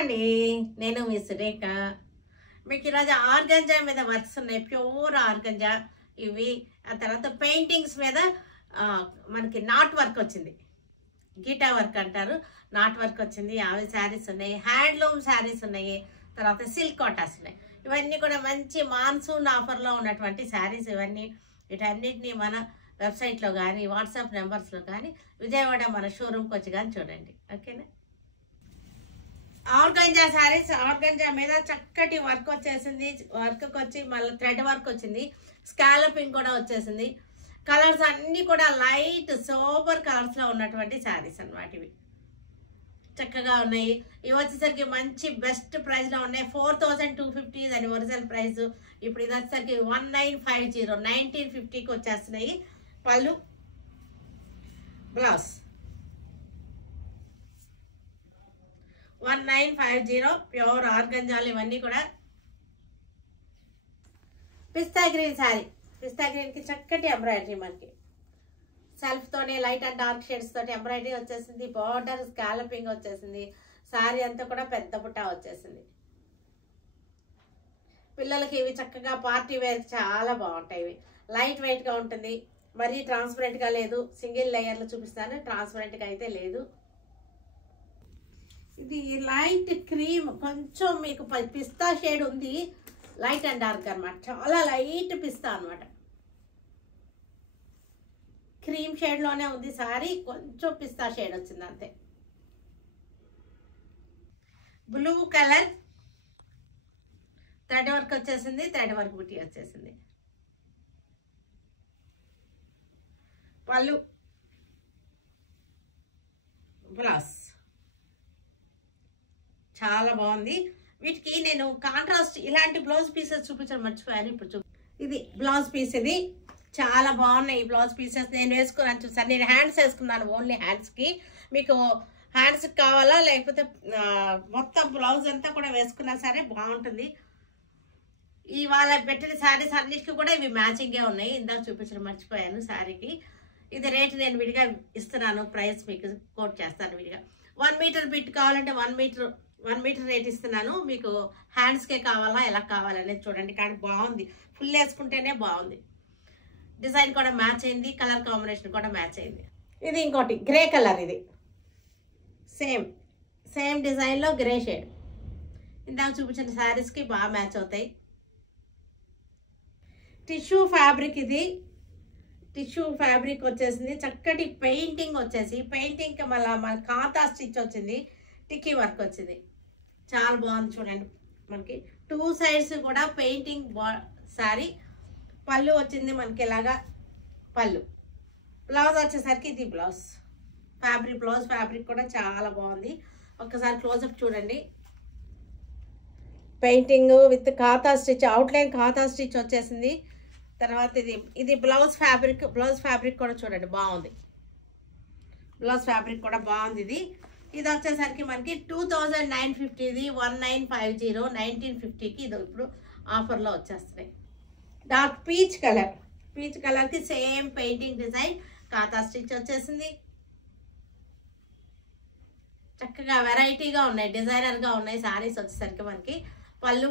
అండి, నేను మీ సురేఖ. మీకు ఈరోజు ఆర్గంజా మీద వర్క్స్ ఉన్నాయి, ప్యూర్ ఆర్గంజా ఇవి. ఆ తర్వాత పెయింటింగ్స్ మీద మనకి నాట్ వర్క్ వచ్చింది, గీటా వర్క్ అంటారు, నాట్ వర్క్ వచ్చింది. అవి శారీస్ ఉన్నాయి, హ్యాండ్లూమ్ శారీస్ ఉన్నాయి, తర్వాత సిల్క్ కాటాస్ ఉన్నాయి. ఇవన్నీ కూడా మంచి మాన్సూన్ ఆఫర్లో ఉన్నటువంటి శారీస్ ఇవన్నీ. వీటన్నిటిని మన వెబ్సైట్లో కానీ వాట్సాప్ నెంబర్స్లో కానీ విజయవాడ మన షోరూమ్కి వచ్చి కానీ చూడండి, ఓకేనా. ఆర్గంజా శారీస్, ఆర్గంజా మీద చక్కటి వర్క్ వచ్చేసింది. వర్క్ వచ్చి మళ్ళీ థ్రెడ్ వర్క్ వచ్చింది, స్కాలపింగ్ కూడా వచ్చేసింది. కలర్స్ అన్నీ కూడా లైట్ సూపర్ కలర్స్లో ఉన్నటువంటి శారీస్ అన్నమాట. ఇవి చక్కగా ఉన్నాయి. ఇవి వచ్చేసరికి మంచి బెస్ట్ ప్రైస్లో ఉన్నాయి. 4250 దాని ఒరిజినల్ ప్రైస్. ఇప్పుడు ఇది వచ్చేసరికి 1950 1950కి వచ్చేస్తున్నాయి. పళ్ళు, బ్లౌజ్ 1950 ప్యూర్ ఆర్గంజాలు ఇవన్నీ కూడా. పిస్తా గ్రీన్ శారీ, పిస్తా గ్రీన్కి చక్కటి ఎంబ్రాయిడరీ, మనకి సెల్ఫ్తోనే లైట్ అండ్ డార్క్ షేడ్స్ తోటి ఎంబ్రాయిడరీ వచ్చేసింది. బార్డర్ స్కాలపింగ్ వచ్చేసింది. శారీ అంతా కూడా పెద్ద బుట్ట వచ్చేసింది. పిల్లలకి ఇవి చక్కగా పార్టీ వేర్ చాలా బాగుంటాయి. ఇవి లైట్ వెయిట్గా ఉంటుంది, మరీ ట్రాన్స్పరెంట్గా లేదు. సింగిల్ లేయర్లు చూపిస్తాను, ట్రాన్స్పరెంట్గా అయితే లేదు. ఇది లైట్ క్రీమ్, కొంచెం మీకు పిస్తా షేడ్ ఉంది, లైట్ అండ్ డార్క్ అనమాట. చాలా లైట్ పిస్తా అనమాట, క్రీమ్ షేడ్లోనే ఉంది సారీ, కొంచెం పిస్తా షేడ్ వచ్చింది అంతే. బ్లూ కలర్ థ్రెడ్ వర్క్ వచ్చేసింది, థ్రెడ్ వర్క్ బుట్టి వచ్చేసింది. పళ్ళు, బ్లౌజ్ చాలా బాగుంది. వీటికి నేను కాంట్రాస్ట్ ఇలాంటి బ్లౌజ్ పీసెస్ చూపించడం మర్చిపోయాను. ఇప్పుడు ఇది బ్లౌజ్ పీస్, ఇది చాలా బాగున్నాయి. ఈ బ్లౌజ్ పీసెస్ నేను వేసుకున్నాను, చూసాను. నేను హ్యాండ్స్ వేసుకున్నాను, ఓన్లీ హ్యాండ్స్కి. మీకు హ్యాండ్స్కి కావాలా లేకపోతే మొత్తం బ్లౌజ్ అంతా కూడా వేసుకున్నా సరే బాగుంటుంది. ఇవాళ పెట్టిన శారీస్ అన్నిటికీ కూడా ఇవి మ్యాచింగే ఉన్నాయి. ఇందాక చూపించడం మర్చిపోయాను శారీకి. ఇది రేట్ నేను విడిగా ఇస్తున్నాను, ప్రైస్ మీకు కోట్ చేస్తాను విడిగా. 1 మీటర్ బిట్ కావాలంటే 1 మీటర్ రేట్ ఇస్తున్నాను. మీకు హ్యాండ్స్కే కావాలా ఎలా కావాలనేది చూడండి. కానీ బాగుంది, ఫుల్ వేసుకుంటేనే బాగుంది. డిజైన్ కూడా మ్యాచ్ అయింది, కలర్ కాంబినేషన్ కూడా మ్యాచ్ అయింది. ఇది ఇంకోటి గ్రే కలర్, ఇది సేమ్ డిజైన్లో గ్రే షేడ్. ఇందాక చూపించిన శారీస్కి బాగా మ్యాచ్ అవుతాయి. టిష్యూ ఫ్యాబ్రిక్, ఇది టిష్యూ ఫ్యాబ్రిక్ వచ్చేసింది. చక్కటి పెయింటింగ్ వచ్చేసి, పెయింటింగ్కి మళ్ళీ మన కాంతా స్టిచ్ వచ్చింది, టిక్కీ వర్క్ వచ్చింది. చాలా బాగుంది చూడండి. మనకి 2 సైడ్స్ కూడా పెయింటింగ్ శారీ. పళ్ళు వచ్చింది మనకి ఇలాగా పళ్ళు. బ్లౌజ్ వచ్చేసరికి ఇది బ్లౌజ్ ఫ్యాబ్రిక్, బ్లౌజ్ ఫ్యాబ్రిక్ కూడా చాలా బాగుంది. ఒక్కసారి క్లోజప్ చూడండి. Painting with kantha stitch, outline kantha stitch వచ్చేసింది. తర్వాత ఇది బ్లౌజ్ ఫ్యాబ్రిక్, బ్లౌజ్ ఫ్యాబ్రిక్ కూడా చూడండి బాగుంది. బ్లౌజ్ ఫ్యాబ్రిక్ కూడా బాగుంది. ఇది వచ్చేసరికి మనకి 2950, ఇది 1950 1950కి ఇది ఇప్పుడు ఆఫర్లో వచ్చేస్తున్నాయి. డార్క్ పీచ్ కలర్, పీచ్ కలర్కి సేమ్ పెయింటింగ్ డిజైన్, కాంతా స్టిచ్ వచ్చేసింది. చక్కగా వెరైటీగా ఉన్నాయి, డిజైనర్గా ఉన్నాయి శారీస్ వచ్చేసరికి మనకి. పళ్ళు,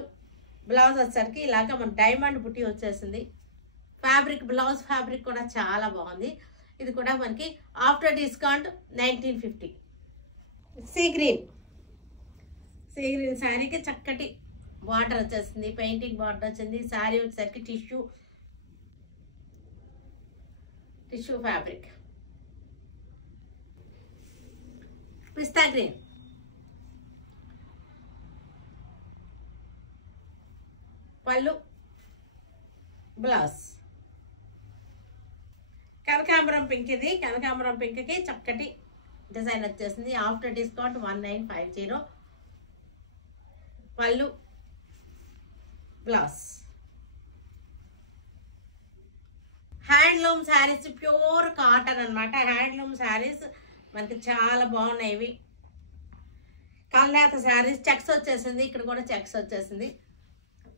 బ్లౌజ్ వచ్చేసరికి ఇలాగ మన డైమండ్ బుట్టి వచ్చేసింది. ఫ్యాబ్రిక్, బ్లౌజ్ ఫ్యాబ్రిక్ కూడా చాలా బాగుంది. ఇది కూడా మనకి ఆఫ్టర్ డిస్కౌంట్ 1950. సీ గ్రీన్ శారీకి చక్కటి బార్డర్ వచ్చేసింది, పెయింటింగ్ బార్డర్ వచ్చింది. శారీ వచ్చేసరికి టిష్యూ ఫ్యాబ్రిక్. పిస్తా గ్రీన్, పళ్ళు, బ్లౌజ్. కనకాంబరం పింక్, ఇది కనకాంబరం పింక్కి చక్కటి డిజైన్ వచ్చేసింది. After discount 1950. పళ్ళు, blouse. Handloom saris, pure cotton అనమాట. హ్యాండ్లూమ్ శారీస్ మనకి చాలా బాగున్నాయి. ఇవి కల్నేత శారీస్, చెక్స్ వచ్చేసింది, ఇక్కడ కూడా చెక్స్ వచ్చేసింది.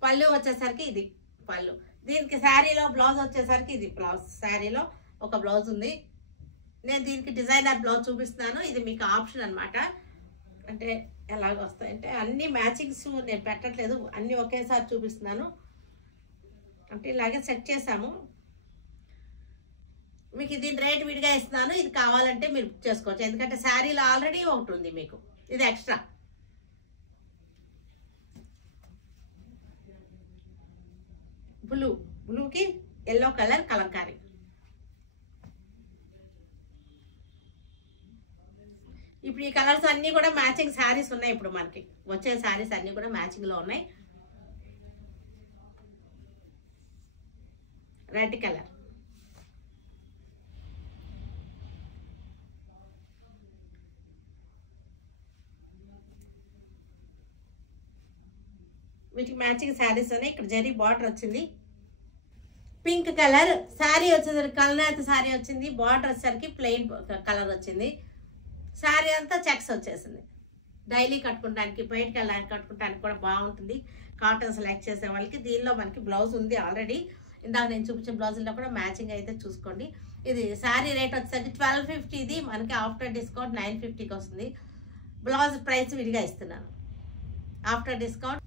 పళ్ళు వచ్చేసరికి ఇది పళ్ళు. దీనికి శారీలో బ్లౌజ్ వచ్చేసరికి ఇది బ్లౌజ్. శారీలో ఒక బ్లౌజ్ ఉంది, నేను దీనికి డిజైనర్ బ్లౌజ్ చూపిస్తున్నాను. ఇది మీకు ఆప్షన్ అన్నమాట. అంటే ఎలాగ వస్తాయంటే అన్ని మ్యాచింగ్స్ నేను పెట్టట్లేదు, అన్నీ ఒకేసారి చూపిస్తున్నాను. అంటే ఇలాగే సెట్ చేసాము. మీకు దీని రేట్ విడిగా ఇస్తున్నాను, ఇది కావాలంటే మీరు బుక్ చేసుకోవచ్చు. ఎందుకంటే శారీలో ఆల్రెడీ ఒకటి ఉంది మీకు, ఇది ఎక్స్ట్రా. బ్లూకి ఎల్లో కలర్ కలంకారీ. ఇప్పుడు ఈ కలర్స్ అన్నీ కూడా మ్యాచింగ్ శారీస్ ఉన్నాయి. ఇప్పుడు మనకి వచ్చే శారీస్ అన్నీ కూడా మ్యాచింగ్లో ఉన్నాయి. రెడ్ కలర్, వీటికి మ్యాచింగ్ శారీస్ ఉన్నాయి. ఇక్కడ జరీ బార్డర్ వచ్చింది. పింక్ కలర్ శారీ వచ్చేసరికి కల్నాథ్ శారీ వచ్చింది. బార్డర్ వచ్చేసరికి ప్లెయిన్ కలర్ వచ్చింది. శారీ అంతా చెక్స్ వచ్చేసింది. డైలీ కట్టుకోవడానికి, బయటకి వెళ్ళడానికి కట్టుకోవడానికి కూడా బాగుంటుంది. కాటన్ సెలెక్ట్ చేసే వాళ్ళకి. దీనిలో మనకి బ్లౌజ్ ఉంది ఆల్రెడీ. ఇందాక నేను చూపించిన బ్లౌజుల్లో కూడా మ్యాచింగ్ అయితే చూసుకోండి. ఇది శారీ రేట్ వచ్చేసరికి 1250. ఇది మనకి ఆఫ్టర్ డిస్కౌంట్ 950కి వస్తుంది. బ్లౌజ్ ప్రైస్ విడిగా ఇస్తున్నాను ఆఫ్టర్ డిస్కౌంట్.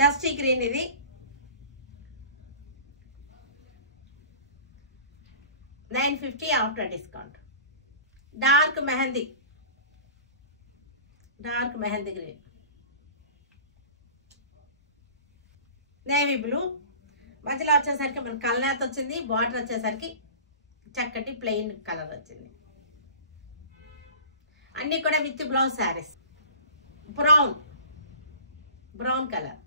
డస్టీ గ్రీన్, ఇది $950 after discount. Dark mehndi green, navy blue. మధ్యలో వచ్చేసరికి మనకి కల్నాథ్ వచ్చింది. బార్డర్ వచ్చేసరికి చక్కటి ప్లెయిన్ కలర్ వచ్చింది. అన్నీ కూడా with blouse saris. Brown colour,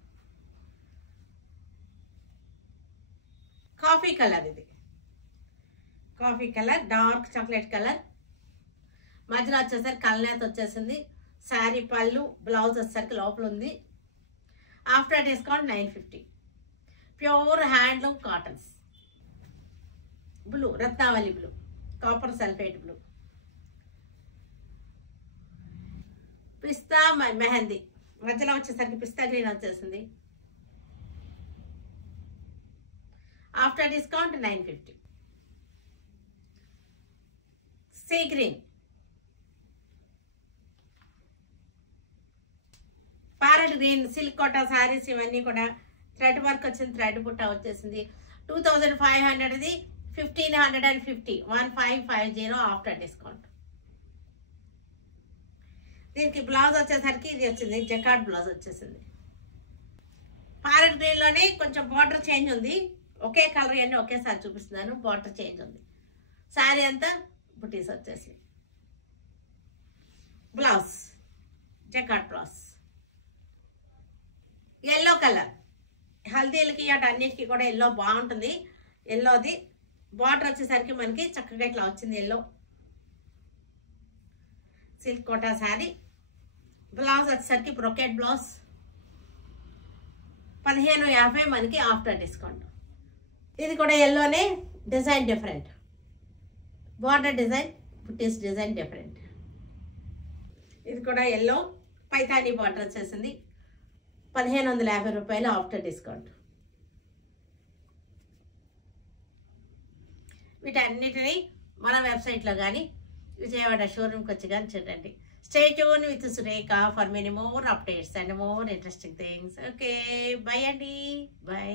coffee colour, ఇది coffee colour, dark chocolate colour. మధ్యలో వచ్చేసరికి కల్నాథ్ వచ్చేసింది. శారీ పళ్ళు, బ్లౌజ్ వచ్చేసరికి లోపల ఉంది. After discount 950. Pure handloom cottons. Blue, Ratnavali blue, copper sulphate blue. పిస్తా మెహందీ, మధ్యలో వచ్చేసరికి పిస్తా గ్రీన్ వచ్చేసింది. After discount 950. Sea green, parrot green, silk Kota saris ఇవన్నీ కూడా థ్రెడ్ వర్క్ వచ్చింది. థ్రెడ్ బుట్ట వచ్చేసింది. 2500, ఇది 1550. 1550 ఆఫ్టర్ డిస్కౌంట్. దీనికి బ్లౌజ్ వచ్చేసరికి ఇది వచ్చింది, జకార్డ్ బ్లౌజ్ వచ్చేసింది. ప్యారెట్ గ్రీన్లోనే కొంచెం బార్డర్ చేంజ్ ఉంది. ఒకే కలర్ అన్నీ ఒకేసారి చూపిస్తున్నాను. బార్డర్ చేంజ్ ఉంది. శారీ అంతా బుటీస్ వచ్చేసి. Blouse jacquard blouse. Yellow colour, హల్దీలకి అటు అన్నిటికీ కూడా ఎల్లో బాగుంటుంది. ఎల్లోది బార్డర్ వచ్చేసరికి మనకి చక్కగా ఇట్లా వచ్చింది. Yellow silk Kota sari. Blouse వచ్చేసరికి బ్రొకెట్ బ్లౌజ్. 1550 మనకి ఆఫ్టర్ డిస్కౌంట్. ఇది కూడా ఎల్లోనే, design different. Border design, butis design different. ఇది కూడా ఎల్లో, పైతానీ బార్డర్ వచ్చేసింది. 1550 ఆఫ్టర్ డిస్కౌంట్. వీటన్నిటినీ మన వెబ్సైట్లో కానీ విజయవాడ షోరూమ్కి వచ్చి కానీ చూడండి. Stay tune with Surekha for many more updates and more interesting things. Okay, by అండి, బై.